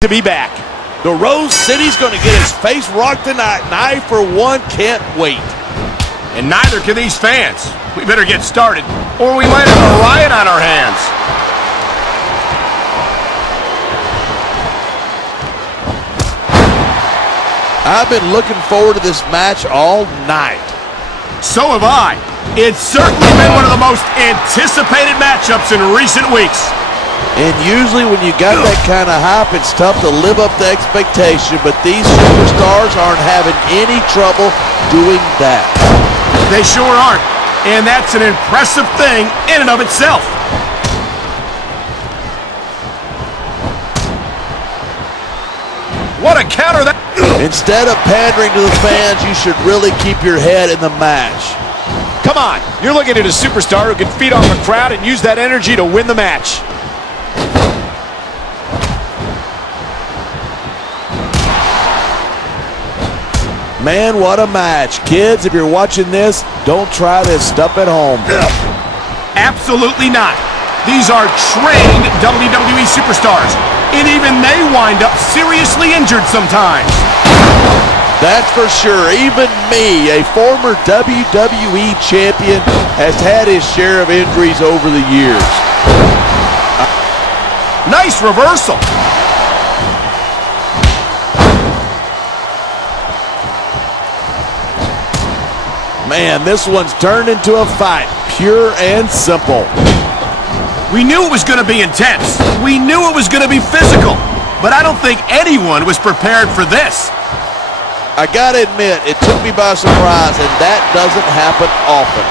to be back. The Rose City's going to get his face rocked tonight, and I, for one, can't wait. And neither can these fans. We better get started, or we might have a riot on our hands. I've been looking forward to this match all night. So have I. It's certainly been one of the most anticipated matchups in recent weeks. And usually when you got that kind of hype, it's tough to live up to expectation, but these superstars aren't having any trouble doing that. They sure aren't, and that's an impressive thing in and of itself. What a counter that... Instead of pandering to the fans, you should really keep your head in the match. Come on, you're looking at a superstar who can feed off a crowd and use that energy to win the match. Man, what a match. Kids, if you're watching this, don't try this stuff at home. Absolutely not. These are trained WWE superstars, and even they wind up seriously injured sometimes. That's for sure. Even me, a former WWE champion, has had his share of injuries over the years. Nice reversal. Man, this one's turned into a fight, pure and simple. We knew it was going to be intense. We knew it was going to be physical. But I don't think anyone was prepared for this. I gotta admit, it took me by surprise, and that doesn't happen often.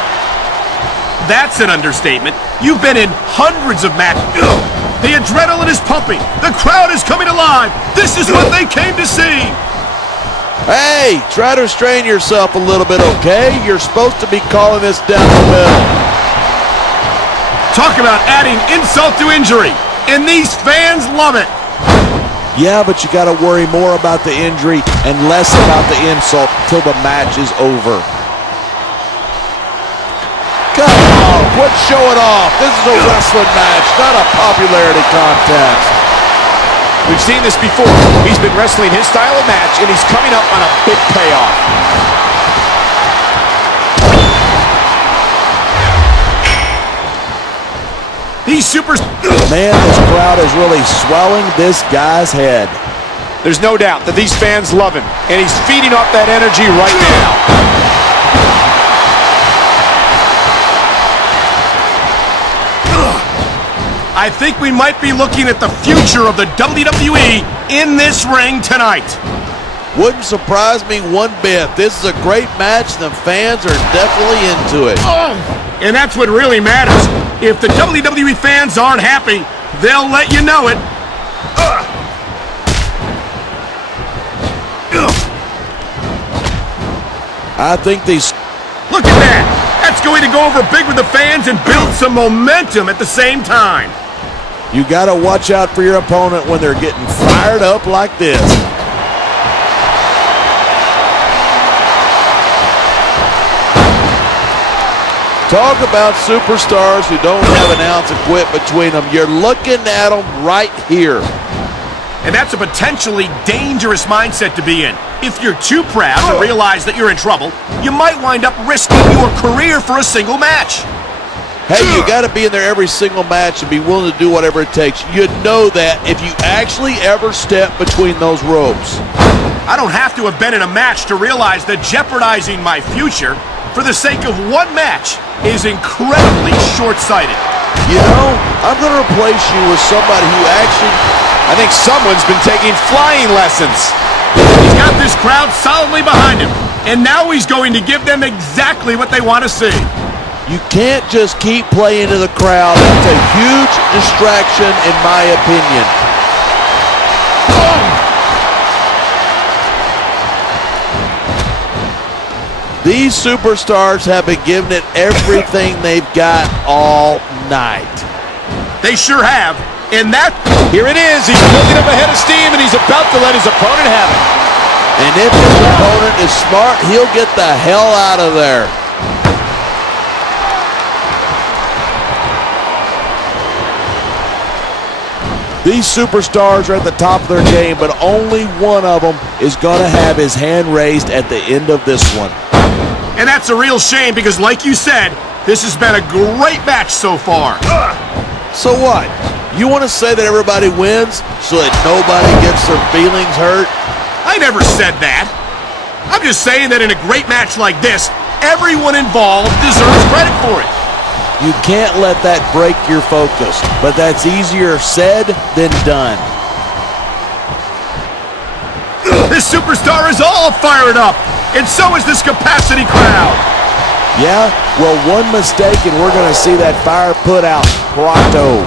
That's an understatement. You've been in hundreds of matches. The adrenaline is pumping. The crowd is coming alive. This is what they came to see. Hey, try to restrain yourself a little bit, okay? You're supposed to be calling this down the middle. Talk about adding insult to injury. And these fans love it. Yeah, but you got to worry more about the injury and less about the insult until the match is over. Come on, quit showing off. This is a wrestling match, not a popularity contest. We've seen this before. He's been wrestling his style of match, and he's coming up on a big payoff. These Man, this crowd is really swelling this guy's head. There's no doubt that these fans love him, and he's feeding off that energy right now. I think we might be looking at the future of the WWE in this ring tonight. Wouldn't surprise me one bit. This is a great match, and the fans are definitely into it. And that's what really matters. If the WWE fans aren't happy, they'll let you know it. I think these... Look at that! That's going to go over big with the fans and build some momentum at the same time. You got to watch out for your opponent when they're getting fired up like this. Talk about superstars who don't have an ounce of quit between them. You're looking at them right here. And that's a potentially dangerous mindset to be in. If you're too proud to realize that you're in trouble, you might wind up risking your career for a single match. Hey, you got to be in there every single match and be willing to do whatever it takes. You know that if you actually ever step between those ropes. I don't have to have been in a match to realize that jeopardizing my future for the sake of one match is incredibly short-sighted. You know, I'm going to replace you with somebody who actually... I think someone's been taking flying lessons. He's got this crowd solidly behind him, and now he's going to give them exactly what they want to see. You can't just keep playing to the crowd. That's a huge distraction, in my opinion. These superstars have been giving it everything they've got all night. They sure have. And that, here it is. He's building up a head of steam, and he's about to let his opponent have it. And if his opponent is smart, he'll get the hell out of there. These superstars are at the top of their game, but only one of them is going to have his hand raised at the end of this one. And that's a real shame because, like you said, this has been a great match so far. So what? You want to say that everybody wins so that nobody gets their feelings hurt? I never said that. I'm just saying that in a great match like this, everyone involved deserves credit for it. You can't let that break your focus, but that's easier said than done. This superstar is all fired up, and so is this capacity crowd. Yeah, well, one mistake and we're going to see that fire put out pronto.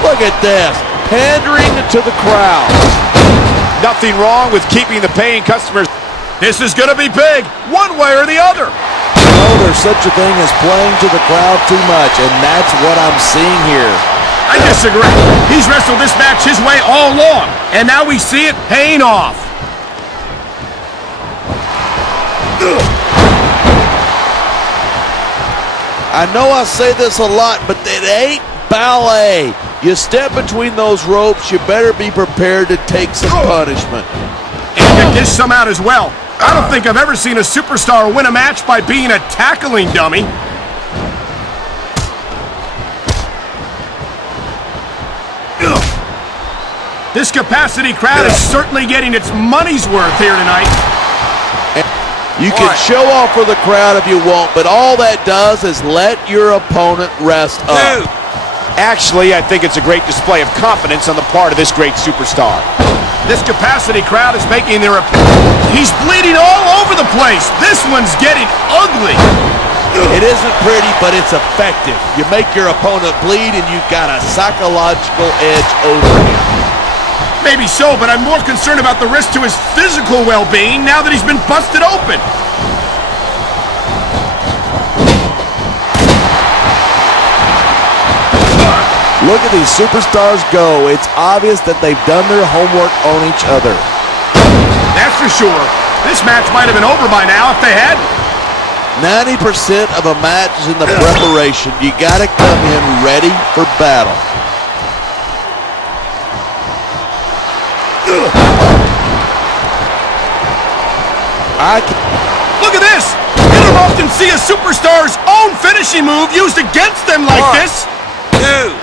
Look at this, pandering to the crowd. Nothing wrong with keeping the paying customers. This is going to be big, one way or the other. No, there's such a thing as playing to the crowd too much, and that's what I'm seeing here. I disagree. He's wrestled this match his way all along, and now we see it paying off. I know I say this a lot, but it ain't ballet. You step between those ropes, you better be prepared to take some punishment. And to dish some out as well. I don't think I've ever seen a superstar win a match by being a tackling dummy. This capacity crowd is certainly getting its money's worth here tonight. You can show off for the crowd if you want, but all that does is let your opponent rest up. Actually, I think it's a great display of confidence on the part of this great superstar. This capacity crowd is making their He's bleeding all over the place. This one's getting ugly. It isn't pretty, but it's effective. You make your opponent bleed, and you've got a psychological edge over him. Maybe so, but I'm more concerned about the risk to his physical well-being now that he's been busted open. Look at these superstars go. It's obvious that they've done their homework on each other. That's for sure. This match might have been over by now if they hadn't. 90% of a match is in the preparation. You got to come in ready for battle. Look at this! You don't often see a superstar's own finishing move used against them like this. 2